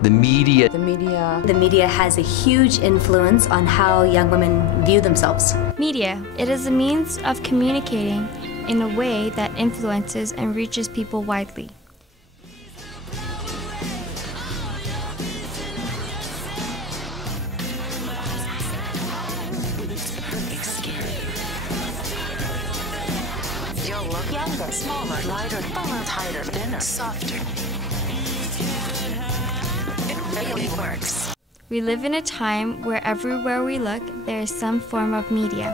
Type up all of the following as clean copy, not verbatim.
The media. The media has a huge influence on how young women view themselves. Media. It is a means of communicating in a way that influences and reaches people widely. You'll look younger, smaller, lighter, fuller, tighter, thinner, softer. It really works. We live in a time where everywhere we look, there is some form of media,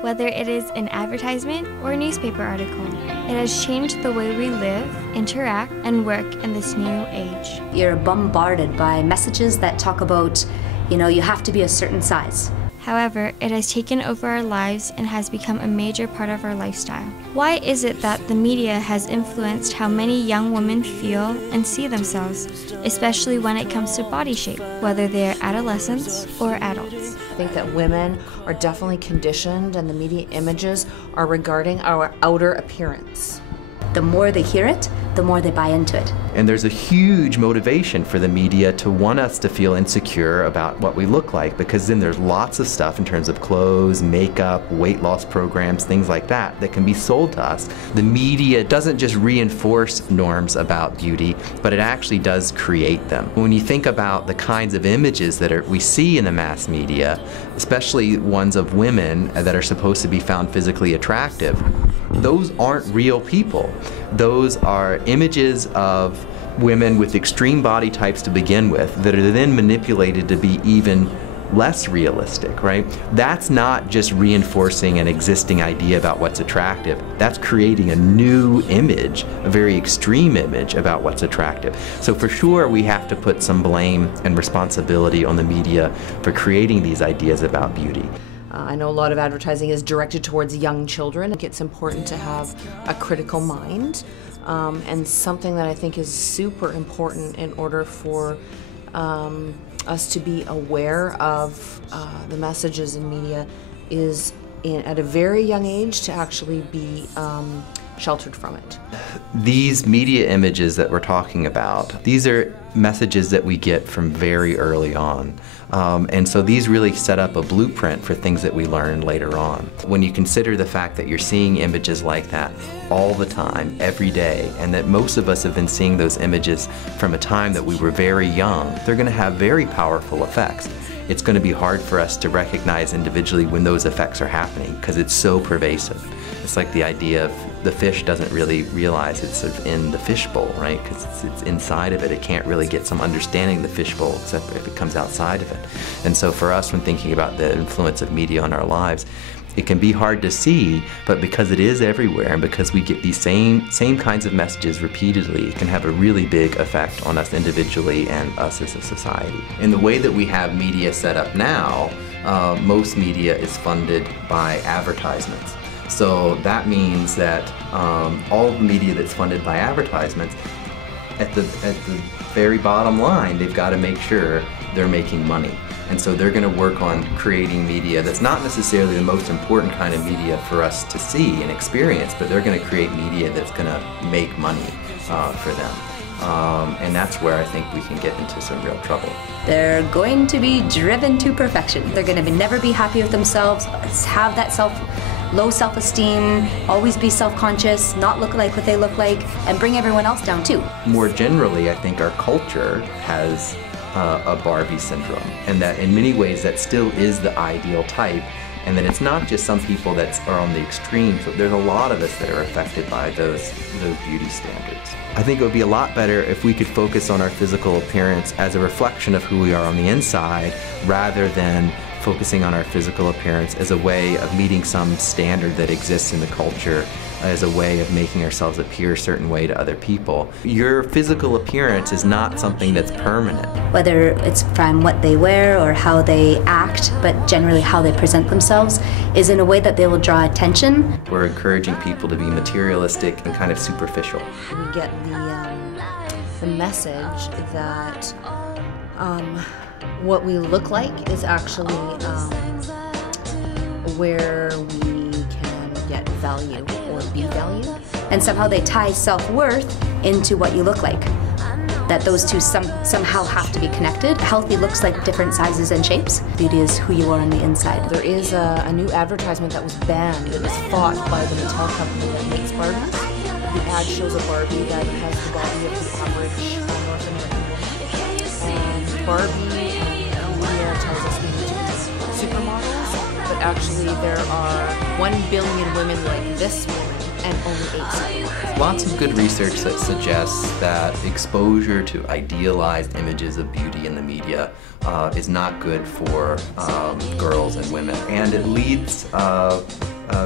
whether it is an advertisement or a newspaper article. It has changed the way we live, interact, and work in this new age. You're bombarded by messages that talk about, you have to be a certain size. However, it has taken over our lives and has become a major part of our lifestyle. Why is it that the media has influenced how many young women feel and see themselves, especially when it comes to body shape, whether they're adolescents or adults? I think that women are definitely conditioned, and the media images are regarding our outer appearance. The more they hear it, the more they buy into it. And there's a huge motivation for the media to want us to feel insecure about what we look like, because then there's lots of stuff in terms of clothes, makeup, weight loss programs, things like that can be sold to us. The media doesn't just reinforce norms about beauty, but it actually does create them. When you think about the kinds of images that we see in the mass media, especially ones of women that are supposed to be found physically attractive, those aren't real people. Those are images of women with extreme body types to begin with that are then manipulated to be even less realistic, right? That's not just reinforcing an existing idea about what's attractive. That's creating a new image, a very extreme image about what's attractive. So for sure, we have to put some blame and responsibility on the media for creating these ideas about beauty. I know a lot of advertising is directed towards young children. It's important to have a critical mind, and something that I think is super important in order for us to be aware of the messages in media is at a very young age to actually be sheltered from it. These media images that we're talking about, these are messages that we get from very early on. And so these really set up a blueprint for things that we learn later on. When you consider the fact that you're seeing images like that all the time, every day, and that most of us have been seeing those images from a time that we were very young, they're going to have very powerful effects. It's going to be hard for us to recognize individually when those effects are happening because it's so pervasive. It's like the idea of the fish doesn't really realize it's sort of in the fishbowl, right? Because it's inside of it. It can't really get some understanding of the fishbowl except if it comes outside of it. And so for us, when thinking about the influence of media on our lives, it can be hard to see, but because it is everywhere and because we get these same kinds of messages repeatedly, it can have a really big effect on us individually and us as a society. In the way that we have media set up now, most media is funded by advertisements. So that means that all the media that's funded by advertisements, at the very bottom line, they've got to make sure they're making money. And so they're going to work on creating media that's not necessarily the most important kind of media for us to see and experience, but they're going to create media that's going to make money for them. And that's where I think we can get into some real trouble. They're going to be driven to perfection. They're going to never be happy with themselves, have that low self-esteem, always be self-conscious, not look like what they look like, and bring everyone else down too. More generally, I think our culture has a Barbie syndrome, and that in many ways that still is the ideal type, and that it's not just some people that are on the extremes, but there's a lot of us that are affected by those beauty standards. I think it would be a lot better if we could focus on our physical appearance as a reflection of who we are on the inside, rather than focusing on our physical appearance as a way of meeting some standard that exists in the culture, as a way of making ourselves appear a certain way to other people. Your physical appearance is not something that's permanent. Whether it's from what they wear or how they act, but generally how they present themselves, is in a way that they will draw attention. We're encouraging people to be materialistic and kind of superficial. We get the message that what we look like is actually where we can get value or be valued. And somehow they tie self-worth into what you look like. that those two somehow have to be connected. Healthy looks like different sizes and shapes. Beauty is who you are on the inside. There is a new advertisement that was banned. It was fought by the Mattel company that makes Barbies. The ad shows a Barbie that has the body of the average North American woman. And Barbie and media tells us we need to be supermodels, but actually there are 1 billion women like this woman and only 8 supermodels. Lots of good research that suggests that exposure to idealized images of beauty in the media is not good for girls and women, and it leads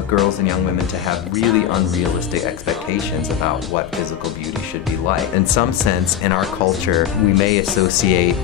girls and young women to have really unrealistic expectations about what physical beauty should be like. In some sense, in our culture, we may associate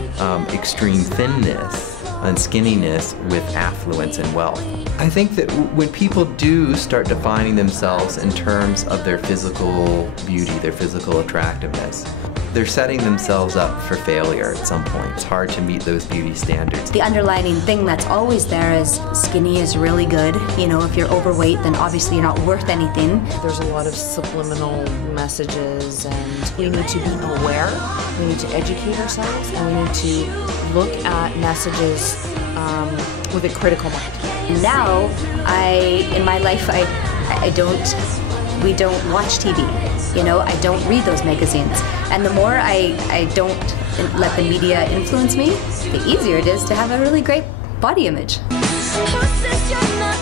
extreme thinness and skinniness with affluence and wealth. I think that when people do start defining themselves in terms of their physical beauty, their physical attractiveness, they're setting themselves up for failure at some point. It's hard to meet those beauty standards. The underlining thing that's always there is skinny is really good. You know, if you're overweight, then obviously you're not worth anything. There's a lot of subliminal messages, and we need to be aware, we need to educate ourselves, and we need to look at messages with a critical mind. Now, in my life, we don't watch TV. You know, I don't read those magazines. And the more I don't let the media influence me, the easier it is to have a really great body image. Who says you're not